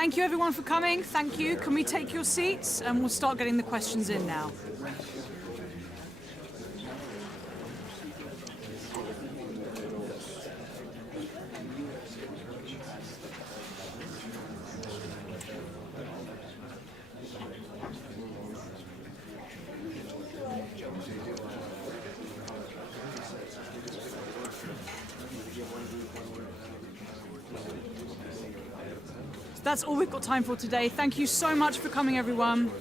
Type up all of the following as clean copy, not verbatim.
Thank you everyone for coming. Thank you. Can we take your seats and we'll start getting the questions in now. That's all we've got time for today. Thank you so much for coming, everyone.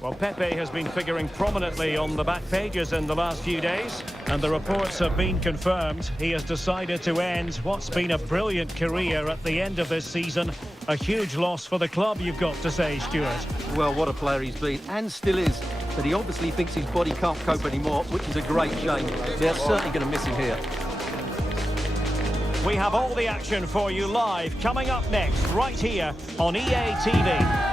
Well, Pepe has been figuring prominently on the back pages in the last few days, and the reports have been confirmed. He has decided to end what's been a brilliant career at the end of this season. A huge loss for the club, you've got to say, Stuart. Well, what a player he's been, and still is. But he obviously thinks his body can't cope anymore, which is a great shame. They're certainly going to miss him here. We have all the action for you live, coming up next, right here on EA TV.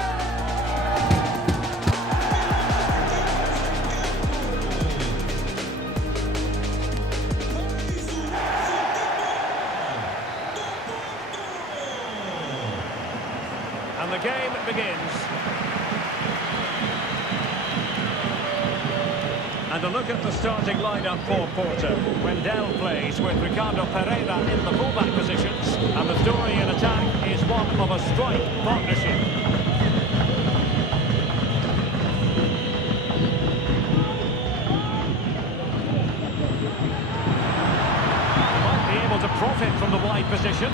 And the game begins. And a look at the starting lineup for Porto. Wendell plays with Ricardo Pereira in the fullback positions. And the story in attack is one of a strike partnership. Might be able to profit from the wide position.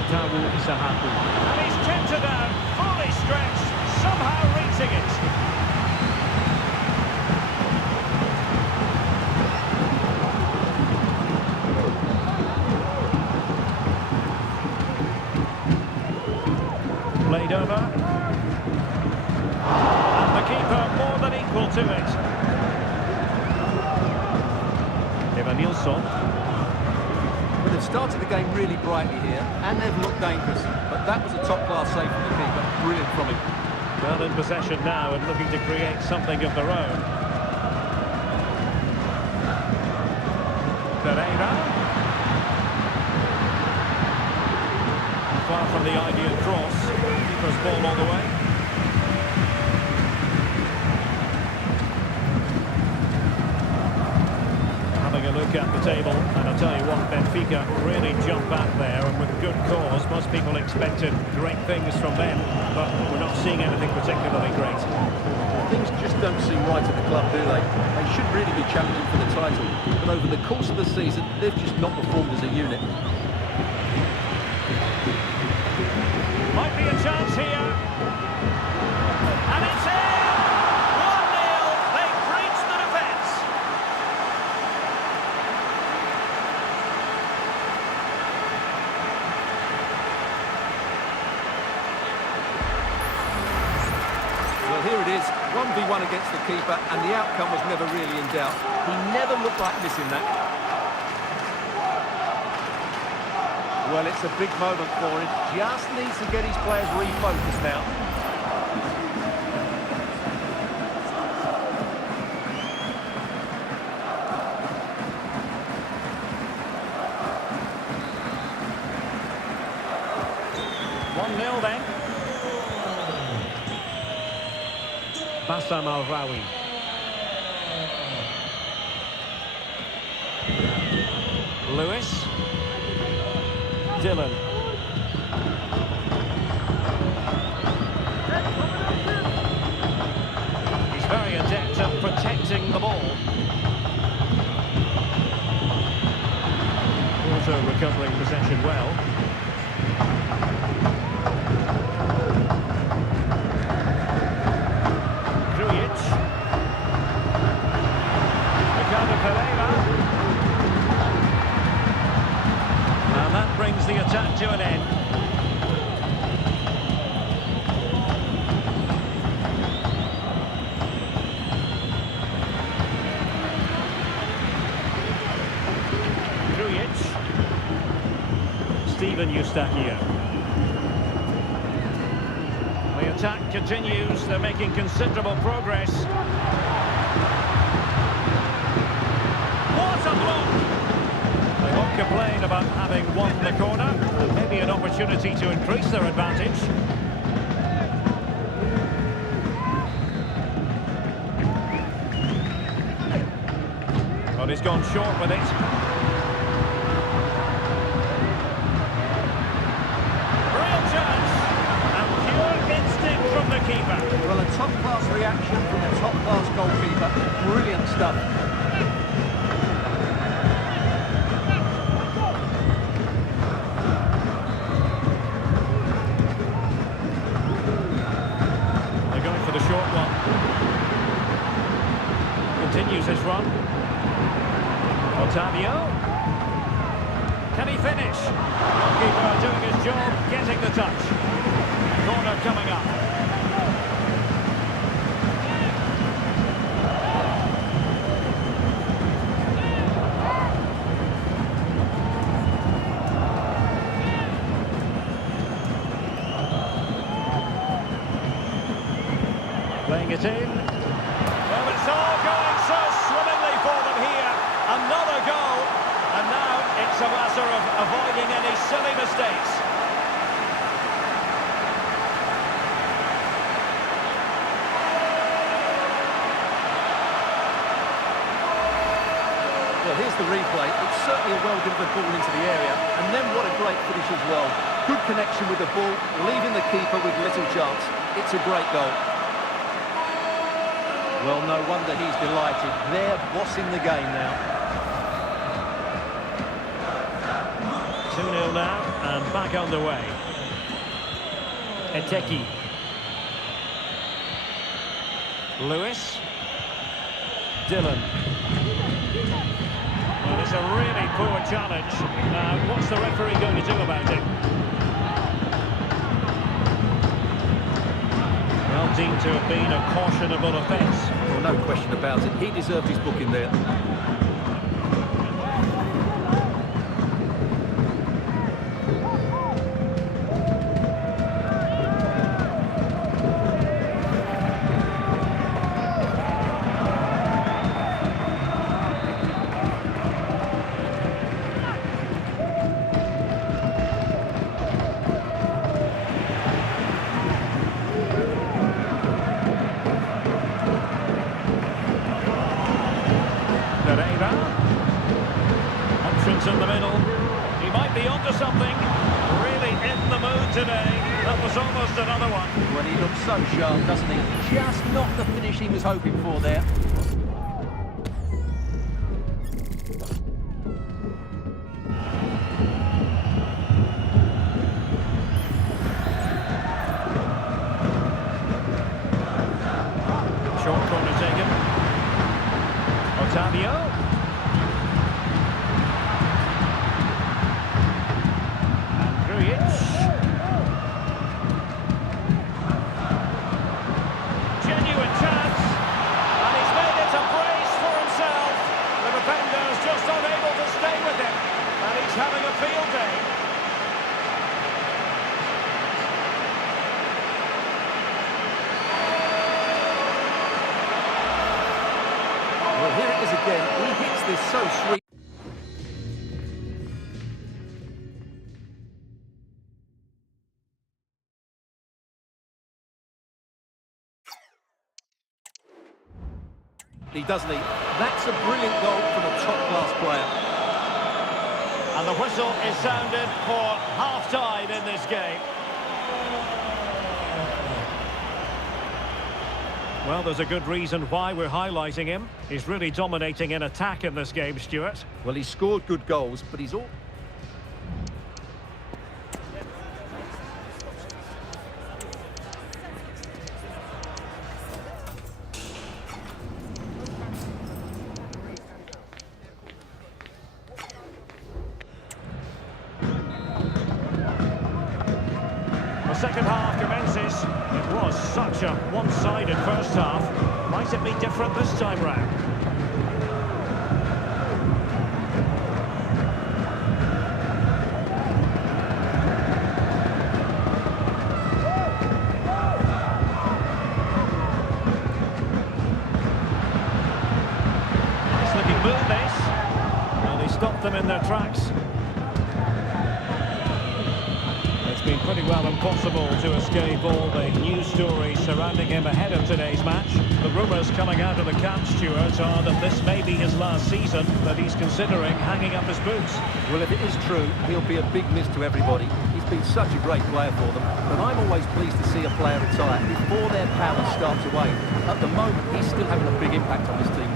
And he's tempted out, fully stretched, somehow reaching it. Played over. And the keeper more than equal to it. Nilsson. Well, they've started the game really brightly here, and they've looked dangerous. But that was a top-class save from the keeper. Brilliant from him. Well in possession now and looking to create something of their own. Pereira. Far from the ideal cross. Keeper's ball all the way. Having a look at the table, and I'll tell you what, Benfica really jump out there, and with good cause. Most people expected great things from them, but we're not seeing anything particularly great. Things just don't seem right at the club, do they? They should really be challenging for the title, but over the course of the season, they've just not performed as a unit. Might be a chance here. And it's in! 1-0. They've breached the defence. Well, here it is, 1v1 against the keeper, and the outcome was never really in doubt. He never looked like missing that. Well, it's a big moment for him. Just needs to get his players refocused now. Then. Bassam Al-Rawi. Lewis. Dylan. He's very adept at protecting the ball. Also recovering possession well. Ricardo Pereira. And that Steven Eustachio. The attack continues, they're making considerable progress. What a block! They won't complain about having won the corner. Maybe an opportunity to increase their advantage. But he's gone short with it. Real chance! And pure instinct from the keeper. Well, a top-class reaction from a top-class goalkeeper. Brilliant stuff. They're going for the short one. Continues his run. Otavio. Can he finish? Goalkeeper doing his job, getting the touch. Corner coming up. Playing it in. Well, it's all going so swimmingly for them here. Another goal. And now it's a matter of avoiding any silly mistakes. Well, here's the replay. It's certainly a well-delivered ball into the area. And then what a great finish as well. Good connection with the ball, leaving the keeper with little chance. It's a great goal. Well, no wonder he's delighted. They're bossing the game now. 2-0 now, and back underway. Eteki. Lewis. Dillon. Well, it's a really poor challenge. Now, what's the referee going to do about it? Well, deemed to have been a cautionable offence. Well, no question about it. He deserved his booking there. Options in the middle. He might be onto something. Really in the mood today. That was almost another one. Well, he looks so sharp, doesn't he? Just not the finish he was hoping for there. Short corner taken. Otavio. Genuine chance, and he's made it a brace for himself. The defender's just unable to stay with him, and he's having a field day. Well, here it is again. He hits this so sweet. Doesn't he? That's a brilliant goal from a top-class player. And the whistle is sounded for half-time in this game. Well, there's a good reason why we're highlighting him. He's really dominating in attack in this game, Stuart. Well, he's scored good goals, but he's all... Second half commences. It was such a one-sided first half. Might it be different this time round? move this. Well, they stopped them in their tracks. It's been pretty well impossible to escape all the news stories surrounding him ahead of today's match. The rumours coming out of the camp, Stuart, are that this may be his last season, that he's considering hanging up his boots. Well, if it is true, he'll be a big miss to everybody. He's been such a great player for them, but I'm always pleased to see a player retire before their power starts to wane. At the moment, he's still having a big impact on his team.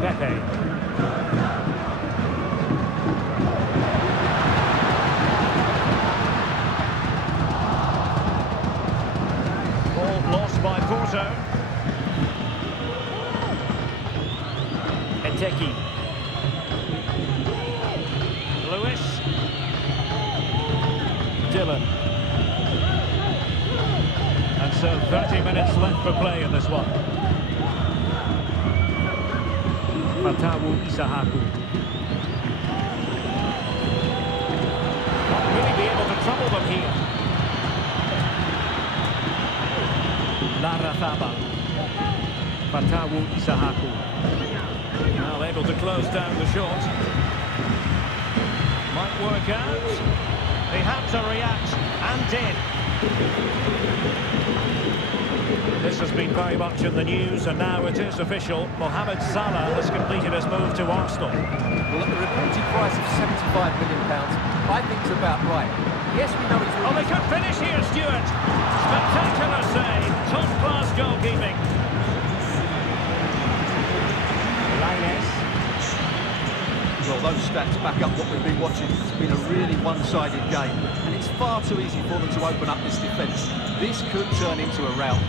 Pepe. Lost by Porto. Eteki. Lewis. Dylan. And so 30 minutes left for play in this one. Fatawu Isahaku. Not really be able to trouble them here. Larrazabal. Fatawu Isahaku. Now able to close down the shot. Might work out. They had to react and did. This has been very much in the news, and now it is official. Mohamed Salah has completed his move to Arsenal. Well, at the reported price of £75 million, I think it's about right. Yes, we know he's... Oh, they could finish here, Stuart. Spectacular save. Top-class goalkeeping. Lainez. Well, those stats back up what we've been watching. It's been a really one-sided game, and it's far too easy for them to open up this defence. This could turn into a rout.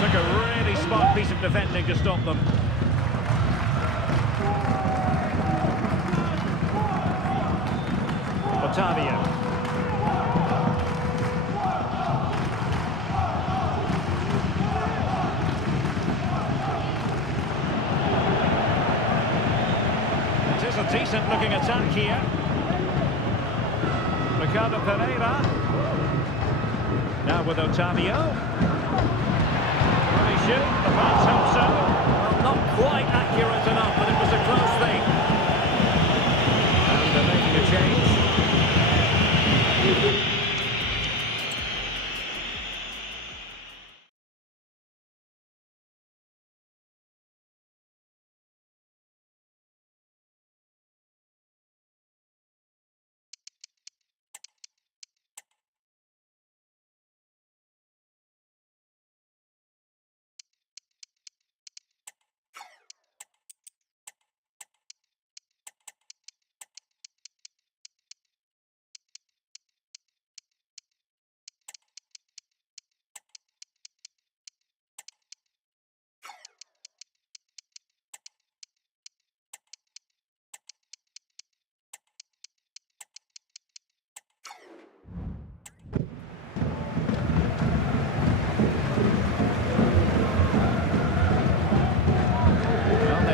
Took a really smart piece of defending to stop them. Otavio. It is a decent-looking attack here. Ricardo Pereira. Now with Otavio. Will he shoot? The fans hope so. Well, not quite accurate enough, but it was a close thing. And they're making a change.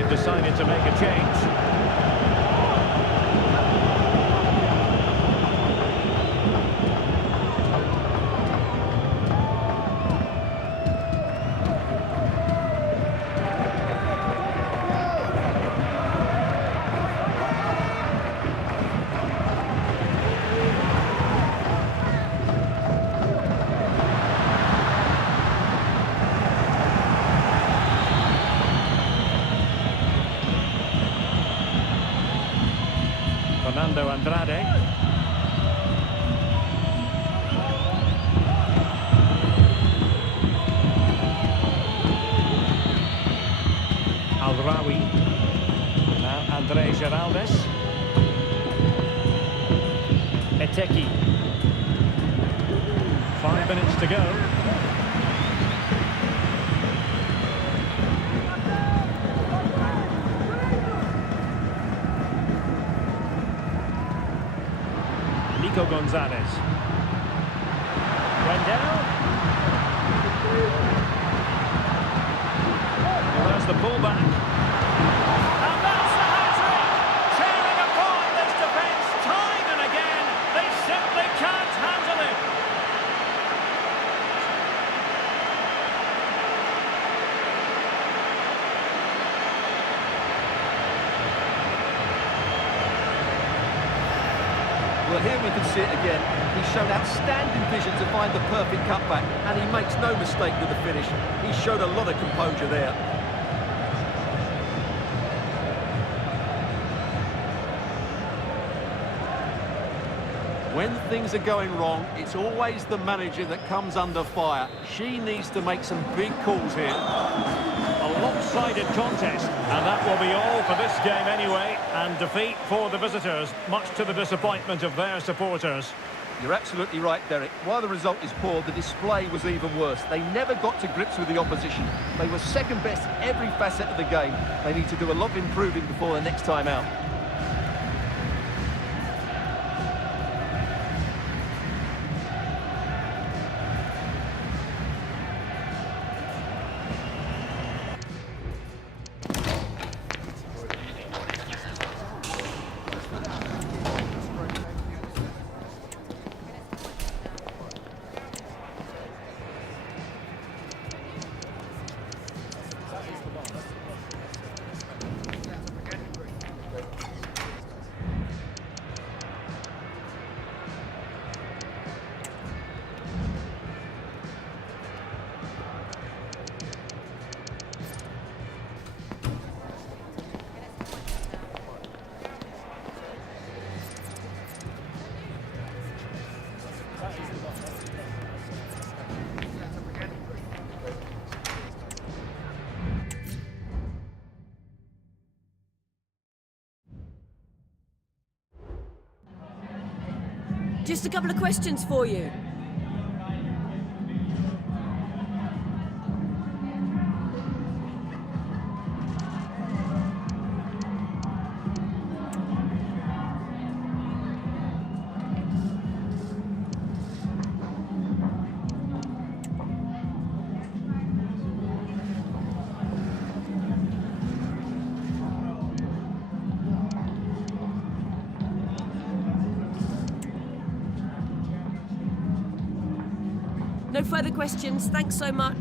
Decided to make a change. Fernando Andrade. Alraoui. Now André Geraldes. Eteki. 5 minutes to go. Gonzalez. Rendell. Well, there's the pullback. And that's the hat-trick! Tearing apart this defence time and again. They simply can't Well, here we can see it again. He showed outstanding vision to find the perfect cutback, and he makes no mistake with the finish. He showed a lot of composure there. When things are going wrong, it's always the manager that comes under fire. She needs to make some big calls here. A lopsided contest, and that will be all for this game anyway. And defeat for the visitors, much to the disappointment of their supporters. You're absolutely right, Derek. While the result is poor, the display was even worse. They never got to grips with the opposition. They were second best in every facet of the game. They need to do a lot of improving before the next time out. Just a couple of questions for you. No further questions. Thanks so much.